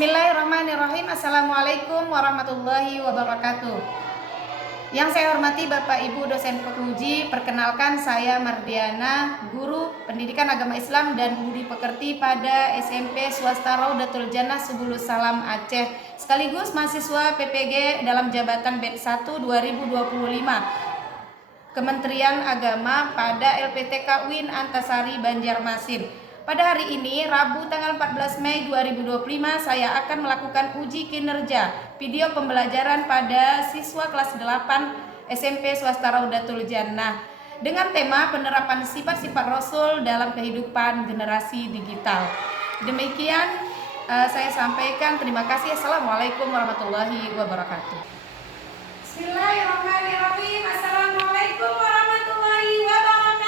Bismillahirrahmanirrahim. Assalamualaikum warahmatullahi wabarakatuh. Yang saya hormati Bapak Ibu dosen penguji, perkenalkan saya Mardiana, guru pendidikan agama Islam dan budi pekerti pada SMP Swasta Raudatul Jannah Subulus Salam Aceh, sekaligus mahasiswa PPG dalam jabatan BED 1 2025 Kementerian Agama pada LPTK UIN Antasari Banjarmasin. Pada hari ini, Rabu tanggal 14 Mei 2025, saya akan melakukan uji kinerja video pembelajaran pada siswa kelas 8 SMP Swasta Raudatul Jannah dengan tema penerapan sifat-sifat Rasul dalam kehidupan generasi digital. Demikian saya sampaikan. Terima kasih. Assalamualaikum warahmatullahi wabarakatuh. Bismillahirrahmanirrahim. Assalamualaikum warahmatullahi wabarakatuh.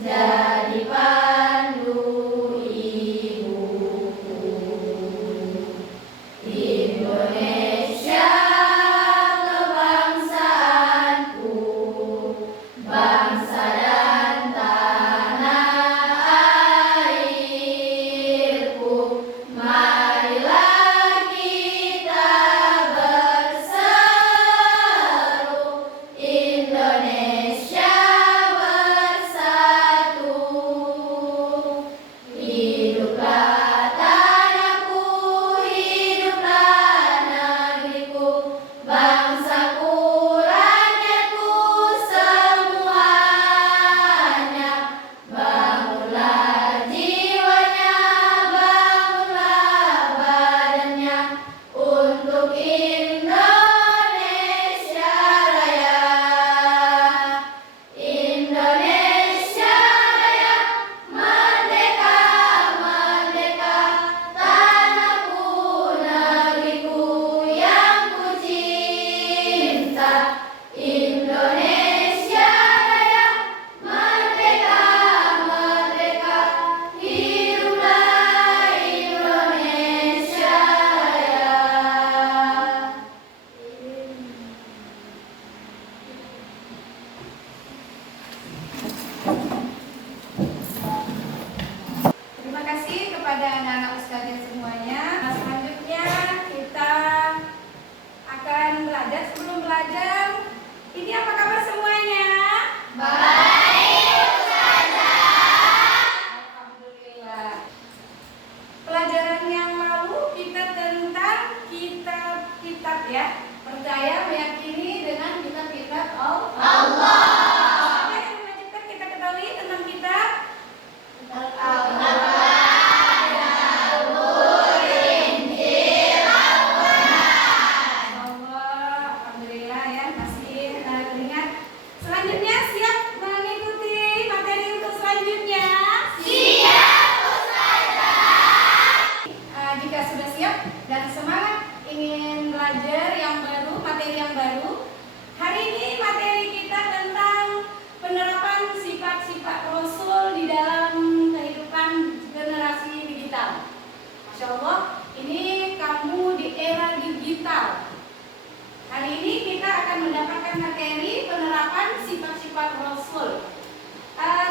Jadi pandu kitab ya. Percaya meyakini dengan kitab-kitab Allah. Apa yang mewajibkan kita ketahui tentang kitab? Alhamdulillah ya, masih teringat. Selanjutnya siap mengikuti materi untuk selanjutnya? Jika sudah siap dan semangat ingin belajar yang baru, materi yang baru, hari ini materi kita tentang penerapan sifat-sifat Rasul di dalam kehidupan generasi digital. Masya Allah, ini kamu di era digital. Hari ini kita akan mendapatkan materi penerapan sifat-sifat Rasul.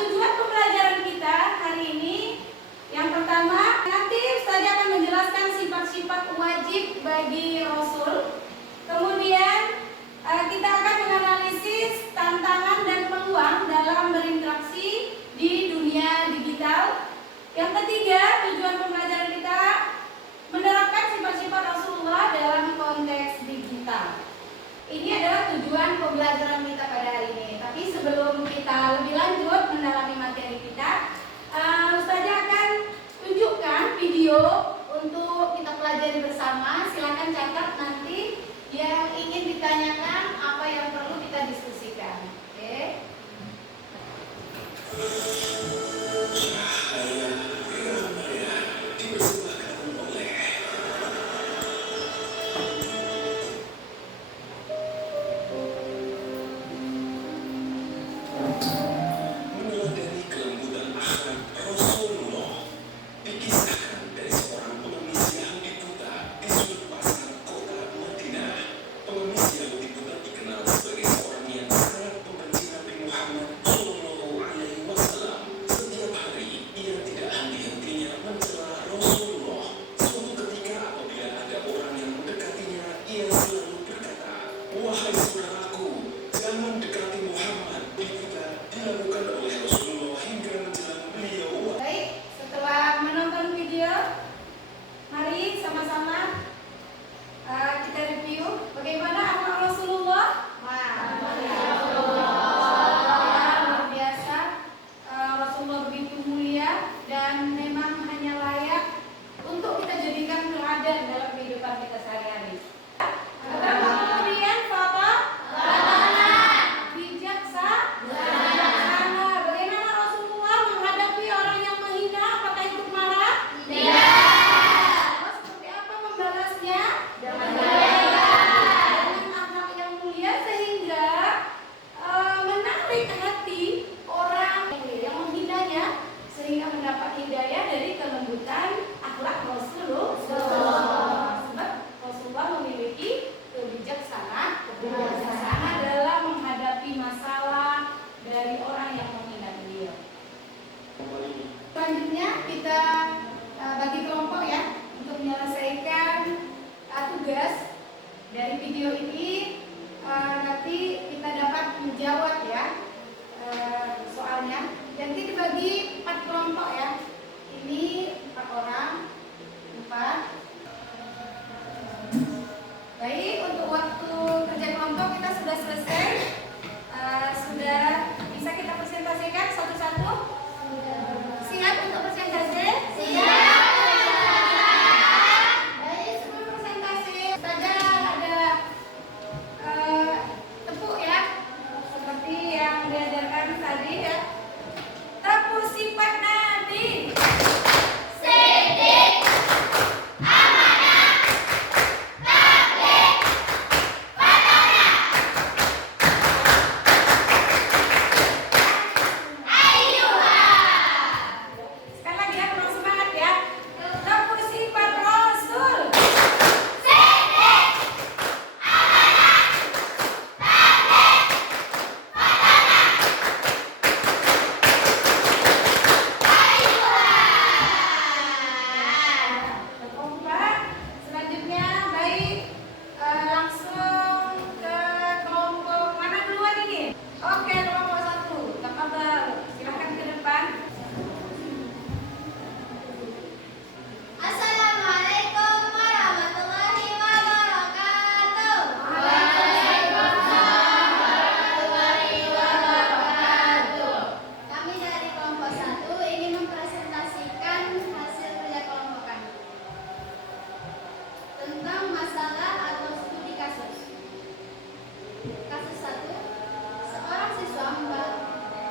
Tujuan pembelajaran kita hari ini yang pertama, nanti Ustazah akan menjelaskan sifat-sifat wajib bagi Rasul. Kemudian kita akan menganalisis tantangan dan peluang dalam berinteraksi di dunia digital. Yang ketiga, tujuan pembelajaran kita menerapkan sifat-sifat Rasulullah dalam konteks digital. Ini adalah tujuan pembelajaran kita pada hari ini. Tapi sebelum kita lebih lanjut mendalami materi kita, Ustazah akan tunjukkan video untuk kita pelajari bersama. Silakan catat nanti yang ingin ditanyakan, apa yang perlu kita diskusikan. Oke. Selanjutnya kita bagi kelompok ya untuk menyelesaikan tugas dari video ini. Nanti kita dapat menjawab ya soalnya. Jadi dibagi 4 kelompok ya. Ini 4 orang, 4. Baik, untuk waktu kerja kelompok kita sudah selesai. Sudah bisa kita presentasikan satu-satu. Siap untuk presentasi? Siap. Baik, sebelum presentasi saja ada tepuk ya, seperti yang diajarkan tadi ya. Tepuk sifat Nabi. Siddiq.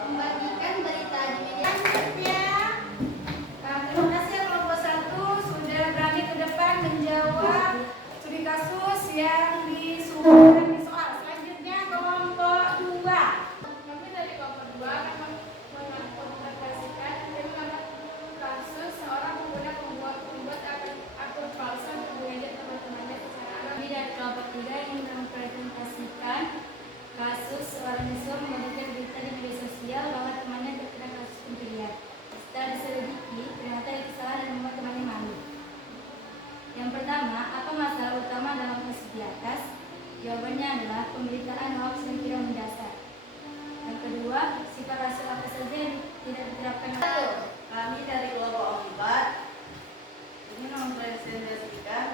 membagikan berita di media. Lanjut ya. Terima kasih ya kelompok 1 sudah berani ke depan menjawab studi kasus yang disuguhkan di soal. Selanjutnya kelompok 2. Kami dari kelompok 2 akan menginterpretasikan bagaimana kasus seorang pengguna membuat akun palsu untuk mengejek teman-temannya secara anonим. Kami dari kelompok 3 ingin mempresentasikan kasus seorang siswa membagikan berita di media sosial bahwa temannya terkena kasus pencurian. Setelah diselidiki, ternyata itu salah dan membuat temannya malu. Yang pertama, apa masalah utama dalam kasus di atas? Jawabannya adalah pemberitaan hoax dan tidak mendasar. Yang kedua, sifat rasio apa saja yang tidak diterapkan. Kami dari kelompok 4 ingin mempresentasikan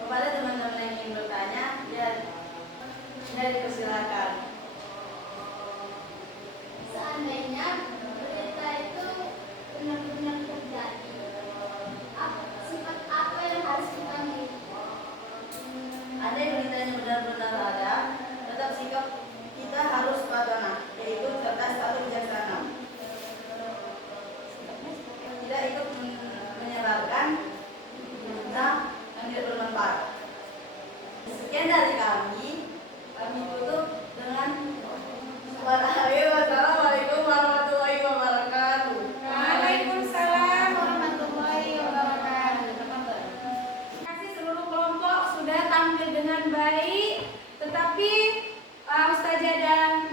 kepada teman-teman yang ingin bertanya, ya dipersilakan. Seandainya berita itu benar-benar terjadi, sifat apa yang harus kita miliki? Andai beritanya benar-benar ada, tetap sikap kita harus patona, yaitu cerdas atau bijaksana. Tidak ikut menyebarkan berita yang tidak bermanfaat. Sekian dari kami tutup dengan Wassalamualaikum warahmatullahi wabarakatuh. Waalaikumsalam warahmatullahi wabarakatuh. Terima kasih seluruh kelompok sudah tampil dengan baik, tetapi Ustazah dan